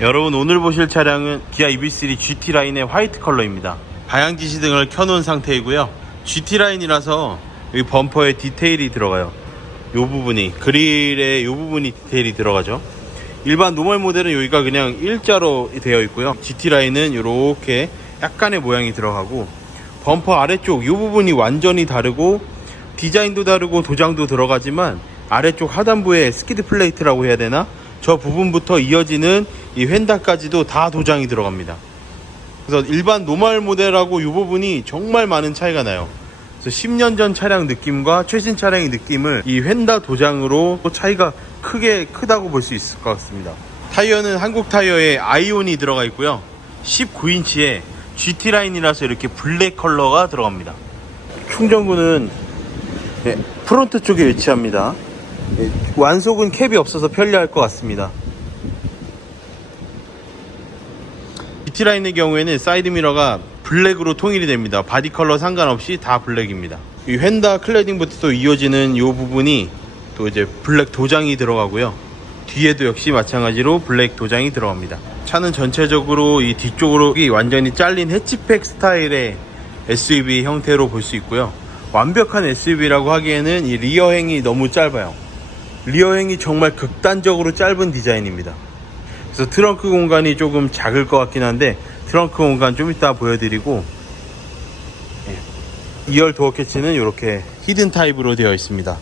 여러분, 오늘 보실 차량은 기아 EV3 GT 라인의 화이트 컬러입니다. 방향 지시등을 켜놓은 상태이고요. GT 라인이라서 여기 범퍼에 디테일이 들어가요. 요 부분이, 그릴에 요 부분이 디테일이 들어가죠. 일반 노멀 모델은 여기가 그냥 일자로 되어 있고요. GT 라인은 이렇게 약간의 모양이 들어가고, 범퍼 아래쪽 요 부분이 완전히 다르고, 디자인도 다르고 도장도 들어가지만 아래쪽 하단부에 스키드 플레이트라고 해야 되나? 저 부분부터 이어지는 이 휀다까지도 다 도장이 들어갑니다. 그래서 일반 노멀 모델하고 이 부분이 정말 많은 차이가 나요. 그래서 10년 전 차량 느낌과 최신 차량의 느낌을 이 휀다 도장으로 차이가 크다고 볼 수 있을 것 같습니다. 타이어는 한국 타이어에 아이온이 들어가 있고요. 19인치에 GT 라인이라서 이렇게 블랙 컬러가 들어갑니다. 충전구는 프론트 쪽에 위치합니다. 완속은 캡이 없어서 편리할 것 같습니다. GT라인의 경우에는 사이드미러가 블랙으로 통일이 됩니다. 바디 컬러 상관없이 다 블랙입니다. 이 휀다 클래딩부터 또 이어지는 이 부분이 또 이제 블랙 도장이 들어가고요. 뒤에도 역시 마찬가지로 블랙 도장이 들어갑니다. 차는 전체적으로 이 뒤쪽으로 완전히 잘린 해치백 스타일의 SUV 형태로 볼 수 있고요. 완벽한 SUV라고 하기에는 이 리어행이 너무 짧아요. 리어행이 정말 극단적으로 짧은 디자인입니다. 그래서 트렁크 공간이 조금 작을 것 같긴 한데, 트렁크 공간 좀 이따 보여드리고, 2열 도어 캐치는 이렇게 히든 타입으로 되어 있습니다.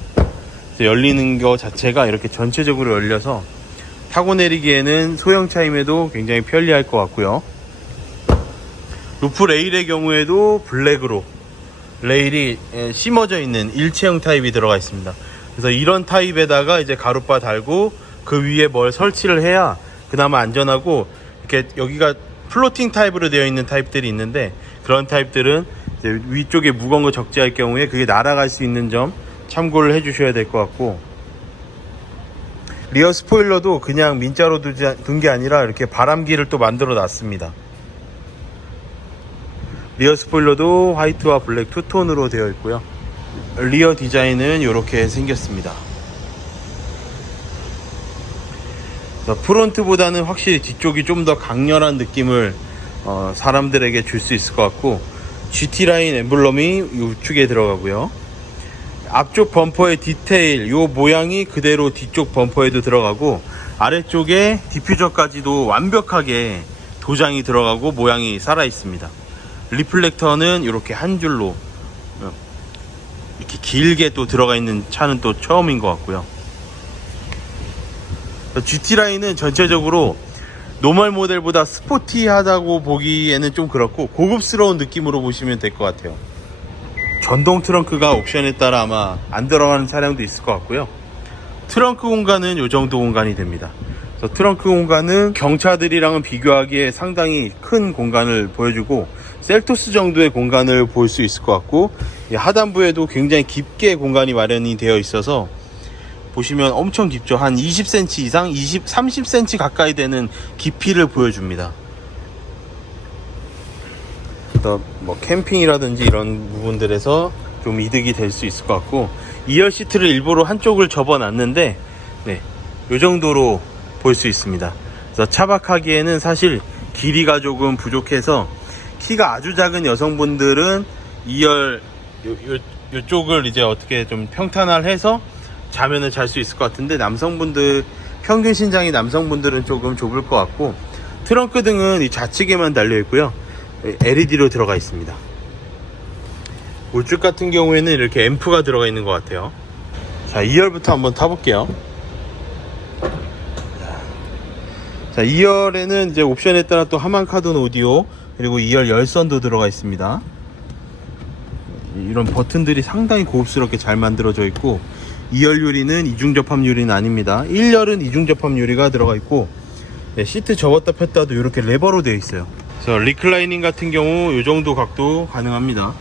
열리는 거 자체가 이렇게 전체적으로 열려서 타고 내리기에는 소형차임에도 굉장히 편리할 것 같고요. 루프 레일의 경우에도 블랙으로 레일이 심어져 있는 일체형 타입이 들어가 있습니다. 그래서 이런 타입에다가 이제 가룻바 달고 그 위에 뭘 설치를 해야 그나마 안전하고, 이렇게 여기가 플로팅 타입으로 되어 있는 타입들이 있는데, 그런 타입들은 이제 위쪽에 무거운 거 적재할 경우에 그게 날아갈 수 있는 점 참고를 해 주셔야 될 것 같고, 리어 스포일러도 그냥 민자로 둔 게 아니라 이렇게 바람기를 또 만들어 놨습니다. 리어 스포일러도 화이트와 블랙 투톤으로 되어 있고요. 리어 디자인은 이렇게 생겼습니다. 프론트보다는 확실히 뒤쪽이 좀 더 강렬한 느낌을 사람들에게 줄 수 있을 것 같고, GT라인 엠블럼이 이쪽에 들어가고요. 앞쪽 범퍼의 디테일, 요 모양이 그대로 뒤쪽 범퍼에도 들어가고, 아래쪽에 디퓨저까지도 완벽하게 도장이 들어가고 모양이 살아 있습니다. 리플렉터는 이렇게 한 줄로 이렇게 길게 또 들어가 있는 차는 또 처음인 것 같고요. GT라인은 전체적으로 노멀 모델보다 스포티하다고 보기에는 좀 그렇고 고급스러운 느낌으로 보시면 될 것 같아요. 전동 트렁크가 옵션에 따라 아마 안 들어가는 차량도 있을 것 같고요. 트렁크 공간은 이 정도 공간이 됩니다. 그래서 트렁크 공간은 경차들이랑은 비교하기에 상당히 큰 공간을 보여주고, 셀토스 정도의 공간을 볼 수 있을 것 같고, 하단부에도 굉장히 깊게 공간이 마련이 되어 있어서 보시면 엄청 깊죠. 한 20cm 이상, 30cm 가까이 되는 깊이를 보여줍니다. 뭐 캠핑이라든지 이런 부분들에서 좀 이득이 될 수 있을 것 같고, 2열 시트를 일부러 한쪽을 접어 놨는데 이 정도로 볼 수 있습니다. 그래서 차박하기에는 사실 길이가 조금 부족해서 키가 아주 작은 여성분들은 2열 요쪽을 이제 어떻게 좀 평탄화해서 자면은 잘 수 있을 것 같은데, 남성분들, 평균 신장이 남성분들은 조금 좁을 것 같고, 트렁크 등은 이 좌측에만 달려 있고요. LED로 들어가 있습니다. 우측 같은 경우에는 이렇게 앰프가 들어가 있는 것 같아요. 자, 2열부터 한번 타볼게요. 자, 2열에는 이제 옵션에 따라 또 하만 카돈 오디오, 그리고 2열 열선도 들어가 있습니다. 이런 버튼들이 상당히 고급스럽게 잘 만들어져 있고, 2열 유리는 이중 접합 유리는 아닙니다. 1열은 이중 접합 유리가 들어가 있고, 시트 접었다 폈다도 이렇게 레버로 되어 있어요. 그래서 리클라이닝 같은 경우 이 정도 각도 가능합니다.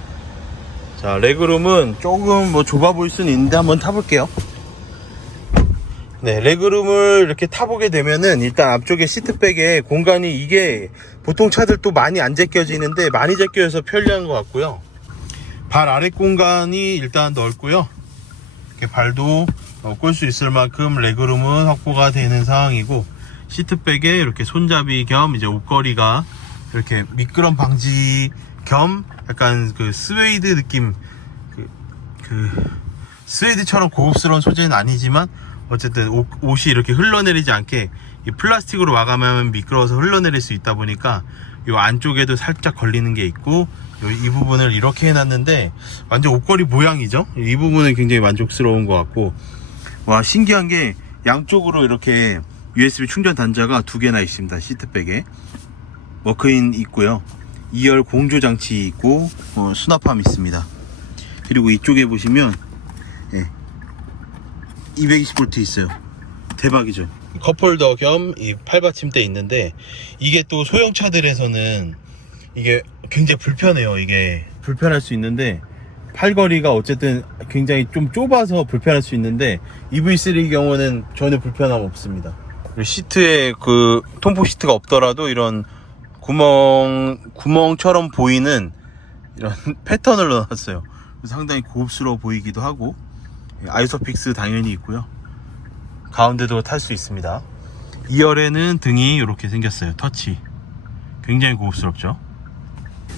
자, 레그룸은 조금 뭐 좁아 보일 수는 있는데 한번 타볼게요. 레그룸을 이렇게 타보게 되면은 일단 앞쪽에 시트백에 공간이, 이게 보통 차들 또 많이 안 제껴지는데 많이 제껴져서 편리한 것 같고요. 발 아래 공간이 일단 넓고요. 이렇게 발도 꼴 수 있을 만큼 레그룸은 확보가 되는 상황이고, 시트백에 이렇게 손잡이 겸 이제 옷걸이가 이렇게 미끄럼 방지 겸 약간 그 스웨이드 느낌, 스웨이드처럼 고급스러운 소재는 아니지만 어쨌든 옷이 이렇게 흘러내리지 않게 이 플라스틱으로 마감하면 미끄러워서 흘러내릴 수 있다 보니까 이 안쪽에도 살짝 걸리는 게 있고, 이 부분을 이렇게 해놨는데 완전 옷걸이 모양이죠. 이 부분은 굉장히 만족스러운 것 같고, 와, 신기한 게 양쪽으로 이렇게 USB 충전 단자가 2개나 있습니다. 시트백에 워크인 있고요, 2열 공조 장치 있고, 수납함 있습니다. 그리고 이쪽에 보시면 220V 있어요. 대박이죠. 컵홀더 겸 이 팔받침대 있는데, 이게 또 소형차들에서는 이게 굉장히 불편해요. 이게 불편할 수 있는데, 팔걸이가 어쨌든 굉장히 좀 좁아서 불편할 수 있는데 EV3 경우는 전혀 불편함 없습니다. 그리고 시트에 그 통풍 시트가 없더라도 이런 구멍처럼 보이는 이런 패턴을 넣어놨어요. 상당히 고급스러워 보이기도 하고, 아이소픽스 당연히 있고요. 가운데도 탈 수 있습니다. 2열에는 등이 이렇게 생겼어요. 터치. 굉장히 고급스럽죠.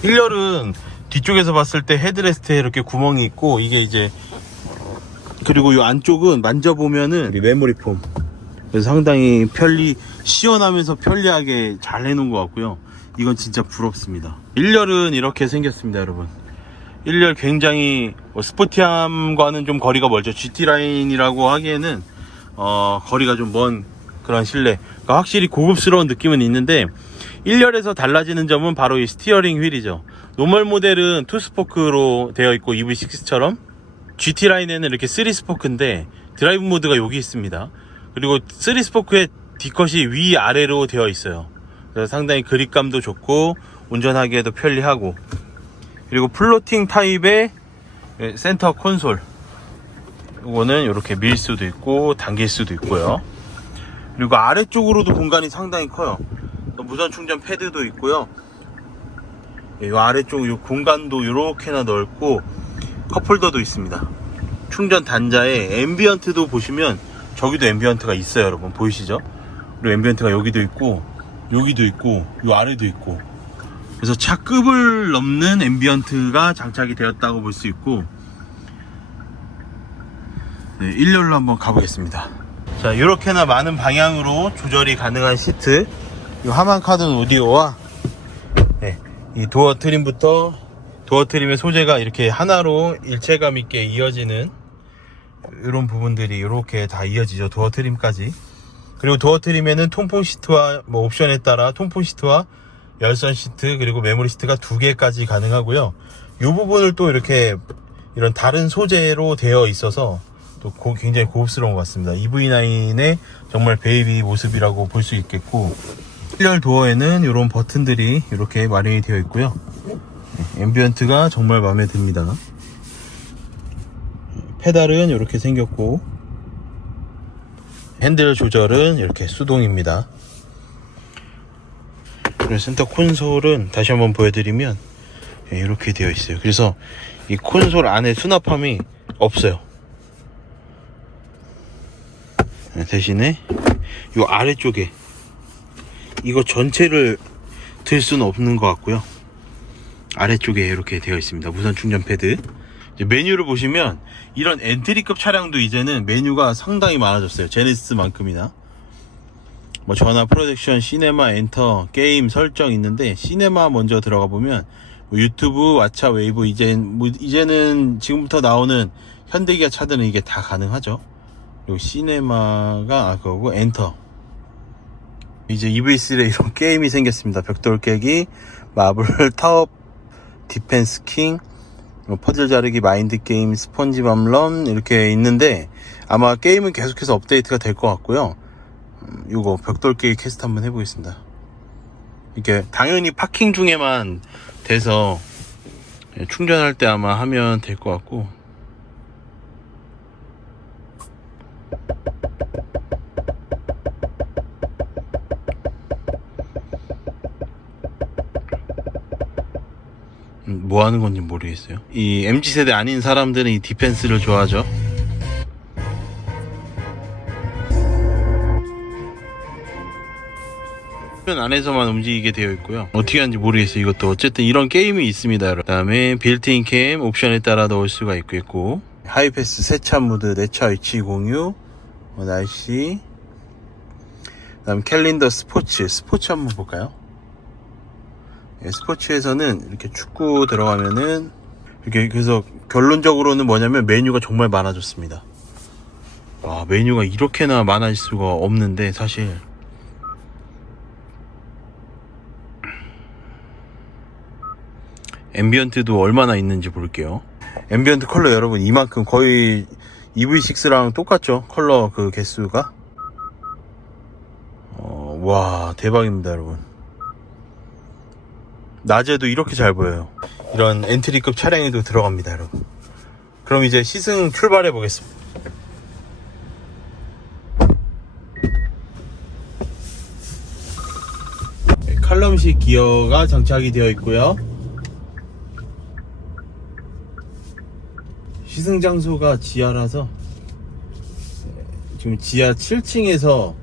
1열은 뒤쪽에서 봤을 때 헤드레스트에 이렇게 구멍이 있고, 이게 이제, 그리고 이 안쪽은 만져보면은 메모리 폼. 그래서 상당히 시원하면서 편리하게 잘 해놓은 것 같고요. 이건 진짜 부럽습니다. 1열은 이렇게 생겼습니다, 여러분. 1열 굉장히 스포티함과는 좀 거리가 멀죠. GT라인이라고 하기에는 거리가 좀 먼 그런 실내. 그러니까 확실히 고급스러운 느낌은 있는데, 1열에서 달라지는 점은 바로 이 스티어링 휠이죠. 노멀 모델은 2스포크로 되어 있고 EV6처럼, GT라인에는 이렇게 3스포크인데 드라이브 모드가 여기 있습니다. 그리고 3스포크의 D컷이 위아래로 되어 있어요. 그래서 상당히 그립감도 좋고 운전하기에도 편리하고, 그리고 플로팅 타입의 센터 콘솔, 이거는 이렇게 밀 수도 있고 당길 수도 있고요. 그리고 아래쪽으로도 공간이 상당히 커요. 무선 충전 패드도 있고요. 이 아래쪽 이 공간도 이렇게나 넓고, 컵홀더도 있습니다. 충전 단자에 앰비언트도 보시면 저기도 앰비언트가 있어요, 여러분. 보이시죠? 그리고 앰비언트가 여기도 있고 여기도 있고 이 아래도 있고, 그래서 차급을 넘는 앰비언트가 장착이 되었다고 볼 수 있고, 1열로 한번 가보겠습니다. 자, 이렇게나 많은 방향으로 조절이 가능한 시트, 이 하만 카든 오디오와 이 도어 트림부터, 도어 트림의 소재가 이렇게 하나로 일체감 있게 이어지는 이런 부분들이 이렇게 다 이어지죠. 도어 트림까지. 그리고 도어 트림에는 통풍 시트와 옵션에 따라 통풍 시트와 열선 시트, 그리고 메모리 시트가 2개까지 가능하고요. 이 부분을 또 이렇게 이런 다른 소재로 되어 있어서 또 굉장히 고급스러운 것 같습니다. EV9의 정말 베이비 모습이라고 볼 수 있겠고, 1열 도어에는 이런 버튼들이 이렇게 마련이 되어 있고요. 앰비언트가 정말 마음에 듭니다. 페달은 이렇게 생겼고, 핸들 조절은 이렇게 수동입니다. 그리고 센터 콘솔은 다시 한번 보여드리면 이렇게 되어 있어요. 그래서 이 콘솔 안에 수납함이 없어요. 대신에 이 아래쪽에 이거 전체를 들 수는 없는 것 같고요. 아래쪽에 이렇게 되어 있습니다. 무선 충전 패드. 이제 메뉴를 보시면 이런 엔트리급 차량도 이제는 메뉴가 상당히 많아졌어요. 제네시스만큼이나. 전화, 프로젝션, 시네마, 엔터, 게임, 설정 있는데, 시네마 먼저 들어가 보면 유튜브, 왓챠, 웨이브, 이제는 지금부터 나오는 현대기아 차들은 이게 다 가능하죠. 그리고 시네마가 그거고, 엔터. 이제 EV3에 이런 게임이 생겼습니다. 벽돌 깨기, 마블 타워 디펜스 킹, 퍼즐 자르기, 마인드 게임, 스펀지밥 런 이렇게 있는데, 아마 게임은 계속해서 업데이트가 될 것 같고요. 요거 벽돌 깨기 캐스트 한번 해보겠습니다. 이게 당연히 파킹 중에만 돼서 충전할 때 아마 하면 될 것 같고, 뭐 하는 건지 모르겠어요. 이 MZ세대 아닌 사람들은 이 디펜스를 좋아하죠. 화면 안에서만 움직이게 되어 있고요. 어떻게 하는지 모르겠어요. 이것도 어쨌든 이런 게임이 있습니다. 그 다음에 빌트인 캠 옵션에 따라 넣을 수가 있고 하이패스 세차 모드, 내차 위치 공유, 날씨, 그 다음 캘린더 스포츠 한번 볼까요? 네, 스포츠에서는 이렇게 축구 들어가면은 이렇게, 그래서 결론적으로는 뭐냐면 메뉴가 정말 많아졌습니다. 와, 메뉴가 이렇게나 많아질 수가 없는데 사실 앰비언트도 얼마나 있는지 볼게요. 앰비언트 컬러 여러분 이만큼 거의 EV6랑 똑같죠? 컬러 그 개수가. 와, 대박입니다 여러분. 낮에도 이렇게 잘 보여요. 이런 엔트리급 차량에도 들어갑니다 여러분. 그럼 이제 시승 출발해 보겠습니다. 칼럼식 기어가 장착이 되어 있고요. 시승 장소가 지하라서 지금 지하 7층에서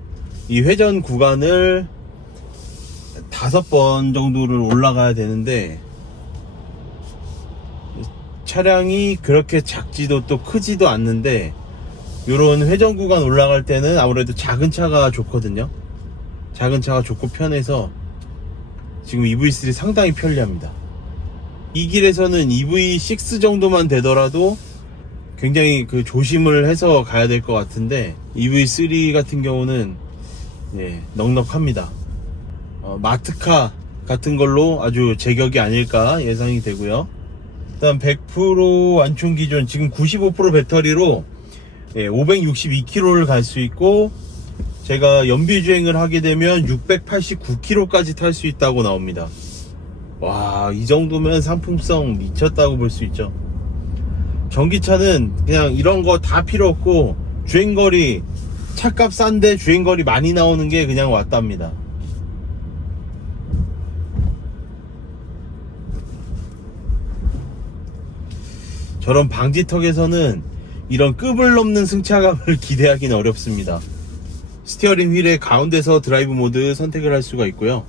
이 회전 구간을 5번 정도를 올라가야 되는데 차량이 그렇게 작지도 또 크지도 않는데 요런 회전 구간 올라갈 때는 아무래도 작은 차가 좋거든요. 작은 차가 좋고 편해서 지금 EV3 상당히 편리합니다. 이 길에서는 EV6 정도만 되더라도 굉장히 그 조심을 해서 가야 될 것 같은데 EV3 같은 경우는 넉넉합니다. 마트카 같은 걸로 아주 제격이 아닐까 예상이 되고요. 일단 100% 완충 기준 지금 95% 배터리로 562km를 갈 수 있고 제가 연비 주행을 하게 되면 689km까지 탈 수 있다고 나옵니다. 와, 이 정도면 상품성 미쳤다고 볼 수 있죠. 전기차는 그냥 이런 거 다 필요 없고 주행거리 차값 싼데 주행거리 많이 나오는 게 그냥 왔답니다. 저런 방지턱에서는 이런 급을 넘는 승차감을 기대하기는 어렵습니다. 스티어링 휠의 가운데서 드라이브 모드 선택을 할 수가 있고요.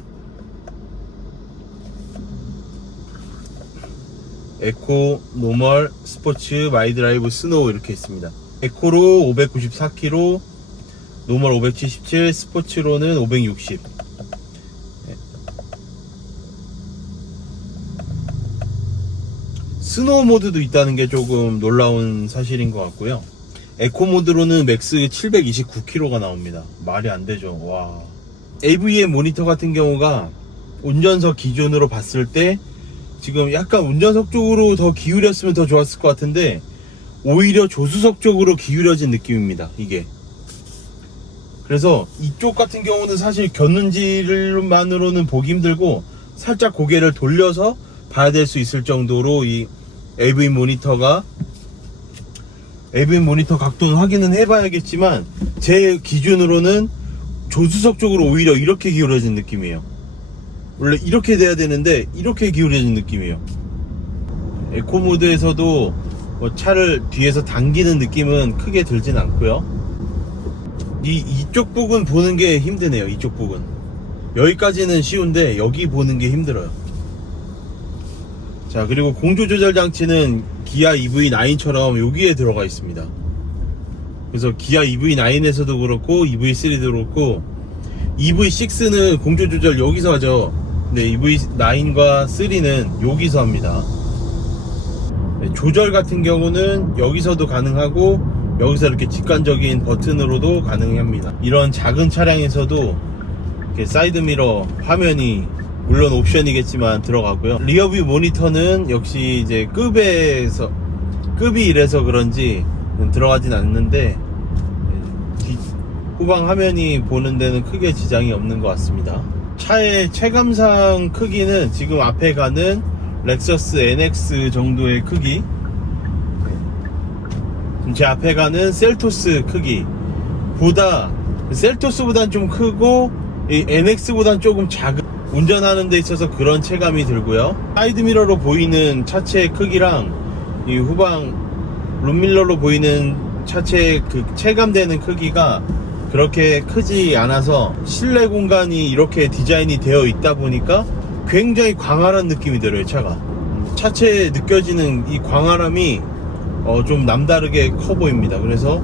에코, 노멀, 스포츠, 마이 드라이브, 스노우 이렇게 있습니다. 에코로 594km, 노멀 577, 스포츠로는 560. 스노우 모드도 있다는 게 조금 놀라운 사실인 것 같고요. 에코 모드로는 맥스 729km가 나옵니다. 말이 안 되죠. 와. AVM 모니터 같은 경우가 운전석 기준으로 봤을 때 지금 약간 운전석 쪽으로 더 기울였으면 더 좋았을 것 같은데 오히려 조수석 쪽으로 기울여진 느낌입니다. 이게. 그래서 이쪽 같은 경우는 사실 곁눈질만으로는 보기 힘들고 살짝 고개를 돌려서 봐야 될 수 있을 정도로 이 AV 모니터 각도는 확인은 해봐야겠지만 제 기준으로는 조수석 쪽으로 오히려 이렇게 기울어진 느낌이에요. 원래 이렇게 돼야 되는데 이렇게 기울어진 느낌이에요. 에코 모드에서도 뭐 차를 뒤에서 당기는 느낌은 크게 들진 않고요. 이쪽 부분 보는 게 힘드네요. 이쪽 부분 여기까지는 쉬운데 여기 보는 게 힘들어요. 자, 그리고 공조 조절 장치는 기아 EV9처럼 여기에 들어가 있습니다. 그래서 기아 EV9에서도 그렇고 EV3도 그렇고 EV6는 공조 조절 여기서 하죠. 네, EV9과 3는 여기서 합니다. 네, 조절 같은 경우는 여기서도 가능하고 여기서 이렇게 직관적인 버튼으로도 가능합니다. 이런 작은 차량에서도 이렇게 사이드미러 화면이 물론 옵션이겠지만 들어가고요. 리어뷰 모니터는 역시 이제 급이 이래서 그런지 들어가진 않는데 후방 화면이 보는 데는 크게 지장이 없는 것 같습니다. 차의 체감상 크기는 지금 앞에 가는 렉서스 NX 정도의 크기, 제 앞에 가는 셀토스 크기 셀토스보단 좀 크고 이 NX보단 조금 작은, 운전하는 데 있어서 그런 체감이 들고요. 사이드미러로 보이는 차체의 크기랑 이 후방 룸밀러로 보이는 차체의 그 체감되는 크기가 그렇게 크지 않아서 실내 공간이 이렇게 디자인이 되어 있다 보니까 굉장히 광활한 느낌이 들어요. 차가 차체에 느껴지는 이 광활함이 좀 남다르게 커 보입니다. 그래서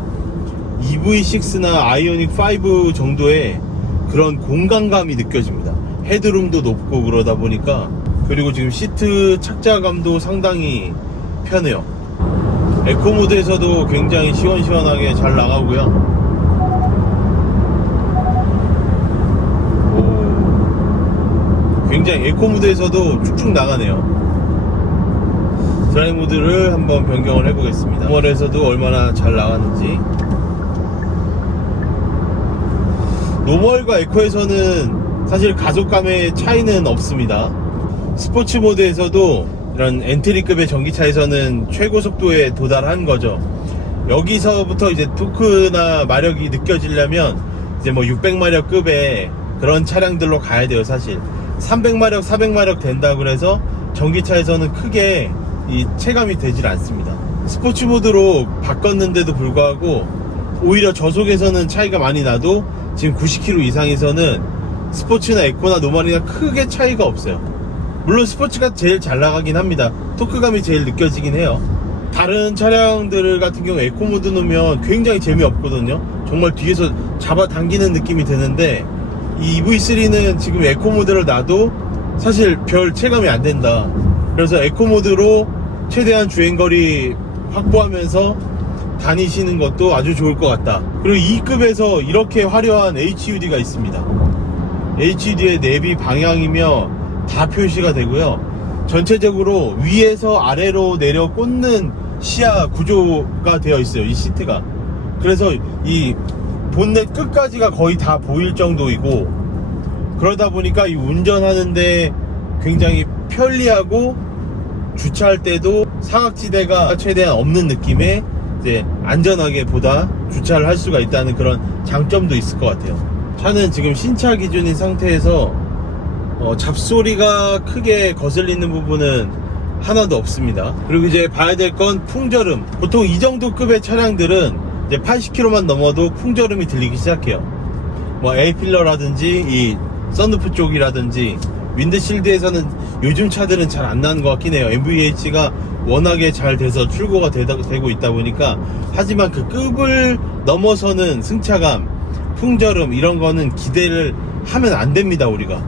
EV6나 아이오닉 5 정도의 그런 공간감이 느껴집니다. 헤드룸도 높고 그러다 보니까. 그리고 지금 시트 착자감도 상당히 편해요. 에코 모드에서도 굉장히 시원시원하게 잘 나가고요. 굉장히 에코 모드에서도 쭉쭉 나가네요. 드라이브 모드를 한번 변경을 해보겠습니다. 노멀에서도 얼마나 잘 나가는지. 노멀과 에코에서는 사실 가속감의 차이는 없습니다. 스포츠 모드에서도 이런 엔트리급의 전기차에서는 최고 속도에 도달한 거죠. 여기서부터 이제 토크나 마력이 느껴지려면 이제 뭐 600마력 급의 그런 차량들로 가야 돼요. 사실 300마력 400마력 된다 그래서 전기차에서는 크게 이 체감이 되질 않습니다. 스포츠 모드로 바꿨는데도 불구하고 오히려 저속에서는 차이가 많이 나도 지금 90km 이상에서는 스포츠나 에코나 노멀이나 크게 차이가 없어요. 물론 스포츠가 제일 잘 나가긴 합니다. 토크감이 제일 느껴지긴 해요. 다른 차량들 같은 경우 에코 모드 놓으면 굉장히 재미없거든요. 정말 뒤에서 잡아당기는 느낌이 드는데 이 EV3는 지금 에코 모드를 놔도 사실 별 체감이 안 된다. 그래서 에코 모드로 최대한 주행거리 확보하면서 다니시는 것도 아주 좋을 것 같다. 그리고 2급에서 이렇게 화려한 HUD가 있습니다. HUD의 내비 방향이며 다 표시가 되고요. 전체적으로 위에서 아래로 내려 꽂는 시야 구조가 되어 있어요. 이 시트가. 그래서 이 본넷 끝까지가 거의 다 보일 정도이고, 그러다 보니까 이 운전하는데 굉장히 편리하고 주차할 때도 사각지대가 최대한 없는 느낌의 이제 안전하게 보다 주차를 할 수가 있다는 그런 장점도 있을 것 같아요. 차는 지금 신차 기준인 상태에서 잡소리가 크게 거슬리는 부분은 하나도 없습니다. 그리고 이제 봐야 될 건 풍절음. 보통 이 정도 급의 차량들은 이제 80km만 넘어도 풍절음이 들리기 시작해요. 뭐 A필러라든지 이 썬루프 쪽이라든지 윈드실드에서는 요즘 차들은 잘 안 나는 것 같긴 해요. MVH가 워낙에 잘 돼서 출고가 되고 있다 보니까. 하지만 그 급을 넘어서는 승차감, 풍절음 이런 거는 기대를 하면 안 됩니다. 우리가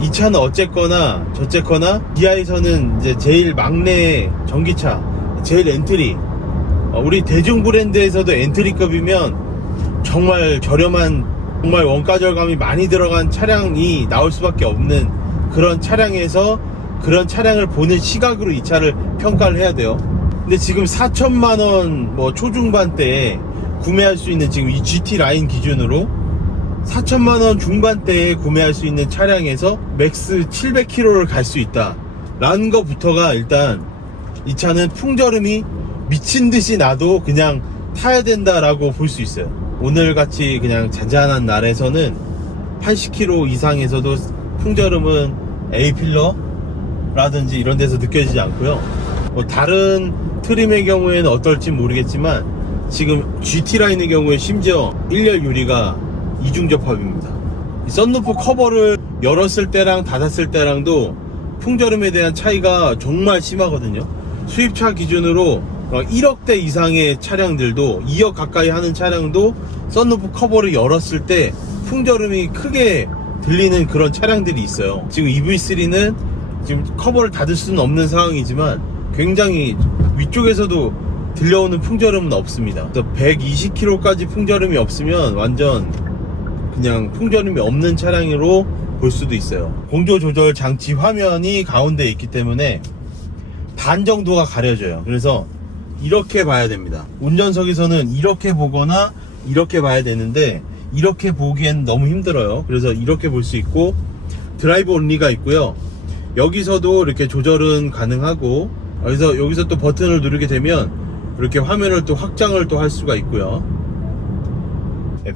이 차는 어쨌거나 저쨌거나 기아에서는 이제 제일 막내 전기차, 제일 엔트리, 우리 대중 브랜드에서도 엔트리급이면 정말 저렴한, 정말 원가 절감이 많이 들어간 차량이 나올 수밖에 없는 그런 차량에서 그런 차량을 보는 시각으로 이 차를 평가를 해야 돼요. 근데 지금 4천만원 뭐 초중반대에 구매할 수 있는, 지금 이 GT 라인 기준으로 4천만원 중반대에 구매할 수 있는 차량에서 맥스 700km를 갈 수 있다 라는 것부터가 일단 이 차는 풍절음이 미친듯이 나도 그냥 타야 된다라고 볼 수 있어요. 오늘같이 그냥 잔잔한 날에서는 80km 이상에서도 풍절음은 A필러라든지 이런 데서 느껴지지 않고요. 뭐 다른 트림의 경우에는 어떨지 모르겠지만 지금 GT라인의 경우에 심지어 1열 유리가 이중접합입니다. 썬루프 커버를 열었을 때랑 닫았을 때랑도 풍절음에 대한 차이가 정말 심하거든요. 수입차 기준으로 1억대 이상의 차량들도, 2억 가까이 하는 차량도 썬루프 커버를 열었을 때 풍절음이 크게 들리는 그런 차량들이 있어요. 지금 EV3는 지금 커버를 닫을 수는 없는 상황이지만 굉장히 위쪽에서도 들려오는 풍절음은 없습니다. 120km까지 풍절음이 없으면 완전 그냥 풍절음이 없는 차량으로 볼 수도 있어요. 공조 조절 장치 화면이 가운데 있기 때문에 반 정도가 가려져요. 그래서 이렇게 봐야 됩니다. 운전석에서는 이렇게 보거나 이렇게 봐야 되는데 이렇게 보기엔 너무 힘들어요. 그래서 이렇게 볼 수 있고, 드라이브 온리가 있고요. 여기서도 이렇게 조절은 가능하고, 그래서 여기서 또 버튼을 누르게 되면 이렇게 화면을 또 확장을 또 할 수가 있고요.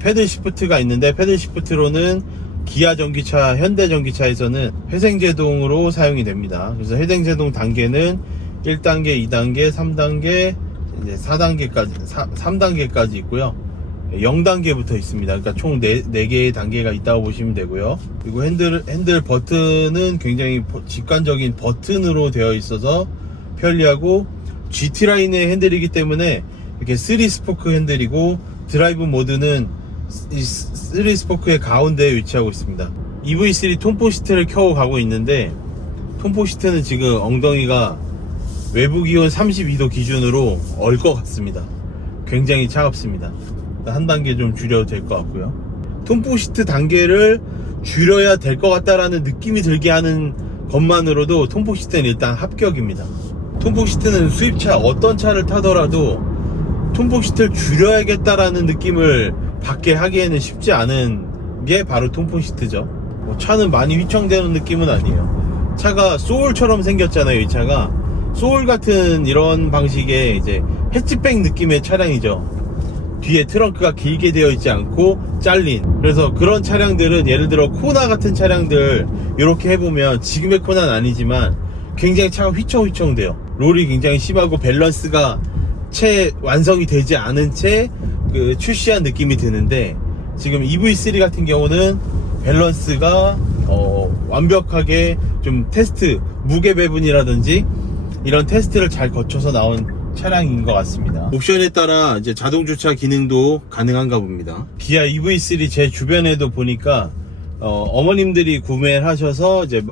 패들 시프트가 있는데, 패들 시프트로는 기아 전기차, 현대 전기차에서는 회생제동으로 사용이 됩니다. 그래서 회생제동 단계는 1단계, 2단계, 3단계, 이제 4단계까지, 3단계까지 있고요. 0단계 붙어 있습니다. 그러니까 총 4개의 단계가 있다고 보시면 되고요. 그리고 핸들 버튼은 굉장히 직관적인 버튼으로 되어 있어서 편리하고, GT라인의 핸들이기 때문에 이렇게 3스포크 핸들이고, 드라이브 모드는 이 3스포크의 가운데에 위치하고 있습니다. EV3 톰포 시트를 켜고 가고 있는데, 톰포 시트는 지금 엉덩이가 외부 기온 32도 기준으로 얼 것 같습니다. 굉장히 차갑습니다. 한 단계 좀 줄여도 될 것 같고요. 톰포 시트 단계를 줄여야 될 것 같다라는 느낌이 들게 하는 것만으로도 톰포 시트는 일단 합격입니다. 톰포 시트는 수입차 어떤 차를 타더라도 톰포 시트를 줄여야겠다라는 느낌을 받게 하기에는 쉽지 않은 게 바로 톰포 시트죠. 차는 많이 휘청대는 느낌은 아니에요. 차가 소울처럼 생겼잖아요. 이 차가 소울 같은 이런 방식의 이제 해치백 느낌의 차량이죠. 뒤에 트렁크가 길게 되어 있지 않고 잘린, 그래서 그런 차량들은 예를 들어 코나 같은 차량들 이렇게 해보면, 지금의 코나는 아니지만 굉장히 차가 휘청휘청 돼요. 롤이 굉장히 심하고 밸런스가 채 완성이 되지 않은 채 출시한 느낌이 드는데, 지금 EV3 같은 경우는 밸런스가 완벽하게 좀 테스트, 무게 배분이라든지 이런 테스트를 잘 거쳐서 나온 차량인 것 같습니다. 옵션에 따라 이제 자동 주차 기능도 가능한가 봅니다. 기아 EV3 제 주변에도 보니까 어머님들이 구매를 하셔서 이제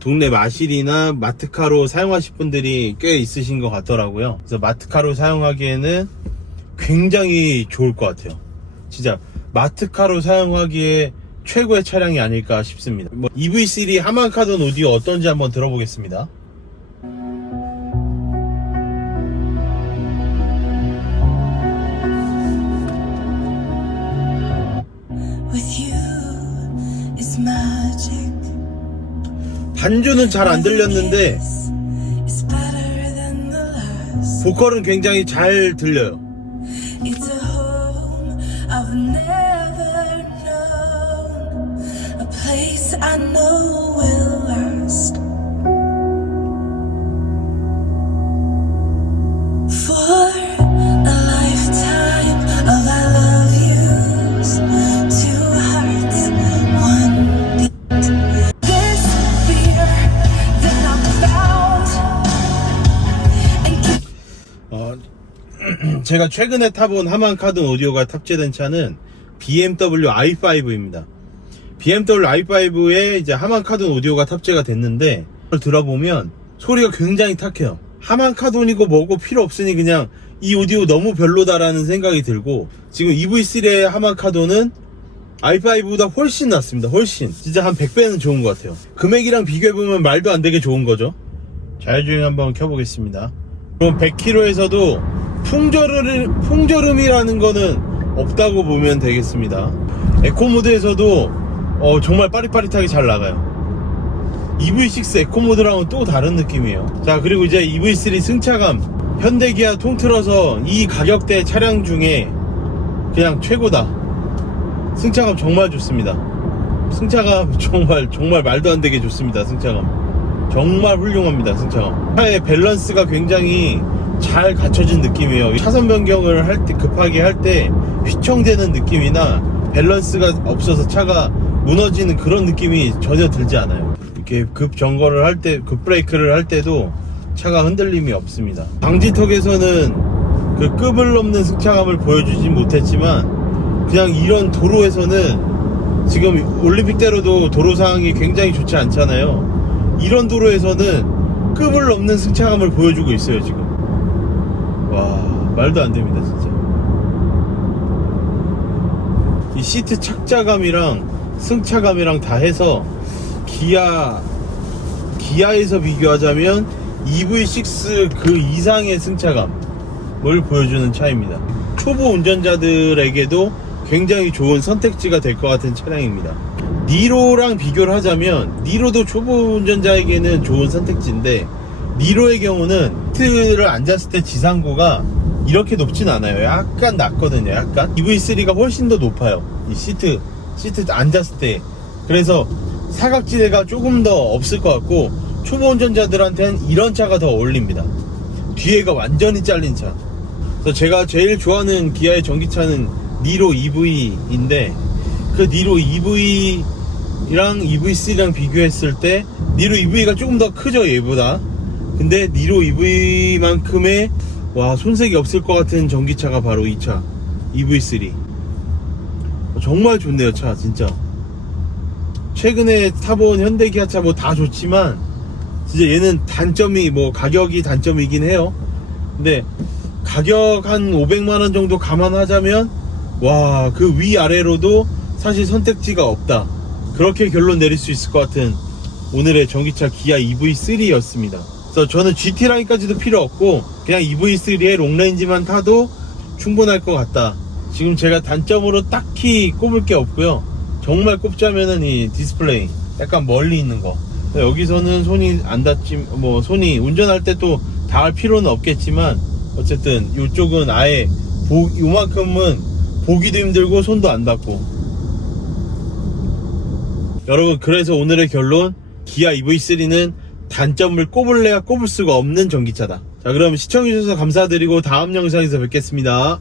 동네 마실이나 마트카로 사용하실 분들이 꽤 있으신 것 같더라고요. 그래서 마트카로 사용하기에는 굉장히 좋을 것 같아요. 진짜 마트카로 사용하기에 최고의 차량이 아닐까 싶습니다. EV3 하만카돈 오디오 어떤지 한번 들어보겠습니다. 반주는 잘 안 들렸는데 보컬은 굉장히 잘 들려요. 제가 최근에 타본 하만카돈 오디오가 탑재된 차는 BMW i5입니다. BMW i5에 이제 하만카돈 오디오가 탑재가 됐는데, 그걸 들어보면 소리가 굉장히 탁해요. 하만카돈이고 뭐고 필요 없으니 그냥 이 오디오 너무 별로다라는 생각이 들고, 지금 EV3의 하만카돈은 i5보다 훨씬 낫습니다. 훨씬. 진짜 한 100배는 좋은 것 같아요. 금액이랑 비교해보면 말도 안 되게 좋은 거죠. 자율주행 한번 켜보겠습니다. 그럼 100km에서도 풍절음이라는 거는 없다고 보면 되겠습니다. 에코모드에서도 정말 빠릿빠릿하게 잘 나가요. EV6 에코모드랑은 또 다른 느낌이에요. 자, 그리고 이제 EV3 승차감, 현대기아 통틀어서 이 가격대 차량 중에 그냥 최고다. 승차감 정말 좋습니다. 승차감 정말 말도 안 되게 좋습니다. 승차감 정말 훌륭합니다. 승차감, 차의 밸런스가 굉장히 잘 갖춰진 느낌이에요. 차선 변경을 할 때, 급하게 할 때 휘청대는 느낌이나 밸런스가 없어서 차가 무너지는 그런 느낌이 전혀 들지 않아요. 이렇게 급 정거를 할 때, 급 브레이크를 할 때도 차가 흔들림이 없습니다. 방지턱에서는 그 급을 넘는 승차감을 보여주지 못했지만, 그냥 이런 도로에서는, 지금 올림픽대로도 도로 상황이 굉장히 좋지 않잖아요. 이런 도로에서는 급을 넘는 승차감을 보여주고 있어요. 지금 와, 말도 안 됩니다. 진짜 이 시트 착자감이랑 승차감이랑 다 해서 기아에서 비교하자면 EV6 그 이상의 승차감을 보여주는 차입니다. 초보 운전자들에게도 굉장히 좋은 선택지가 될 것 같은 차량입니다. 니로랑 비교를 하자면, 니로도 초보 운전자에게는 좋은 선택지인데, 니로의 경우는 시트를 앉았을 때 지상고가 이렇게 높진 않아요. 약간 낮거든요. 약간 EV3가 훨씬 더 높아요. 이 시트 앉았을 때. 그래서 사각지대가 조금 더 없을 것 같고, 초보 운전자들한테는 이런 차가 더 어울립니다. 뒤에가 완전히 잘린 차. 그래서 제가 제일 좋아하는 기아의 전기차는 니로 EV인데 그 니로 EV랑 EV3랑 비교했을 때 니로 EV가 조금 더 크죠 얘보다. 근데 니로 EV만큼의 와 손색이 없을 것 같은 전기차가 바로 이 차 EV3. 정말 좋네요 차 진짜. 최근에 타본 현대 기아차 뭐 다 좋지만 진짜 얘는 단점이 뭐 가격이 단점이긴 해요. 근데 가격 한 500만원 정도 감안하자면 와 그 위아래로도 사실 선택지가 없다, 그렇게 결론 내릴 수 있을 것 같은 오늘의 전기차 기아 EV3 였습니다. 그래서 저는 GT라인까지도 필요 없고 그냥 EV3의 롱레인지만 타도 충분할 것 같다. 지금 제가 단점으로 딱히 꼽을 게 없고요. 정말 꼽자면은 이 디스플레이 약간 멀리 있는 거, 여기서는 손이 안 닿지, 뭐 손이 운전할 때 또 닿을 필요는 없겠지만 어쨌든 이쪽은 아예 요만큼은 보기도 힘들고 손도 안 닿고. 여러분 그래서 오늘의 결론, 기아 EV3는 단점을 꼽을래야 꼽을 수가 없는 전기차다. 자 그럼 시청해주셔서 감사드리고 다음 영상에서 뵙겠습니다.